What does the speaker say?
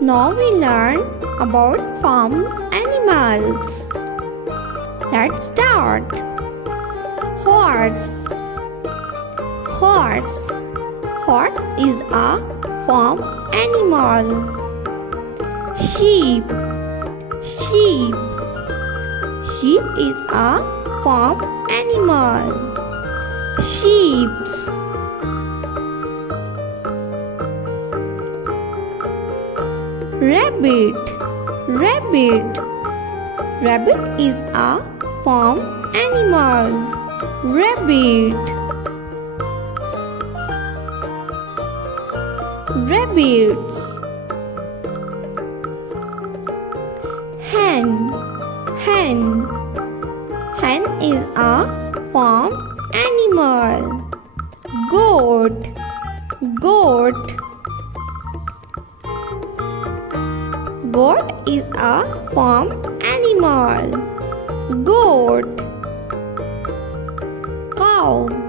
Now we learn about farm animals. Let's start. Horse. Horse. Horse is a farm animal. Sheep. Sheep. Sheep is a farm animal. Sheeps. Rabbit. Rabbit. Rabbit is a farm animal. Rabbit. Rabbits. Hen. Hen. Hen is a farm animal. Goat. Goat. Goat is a farm animal. Goat. Cow.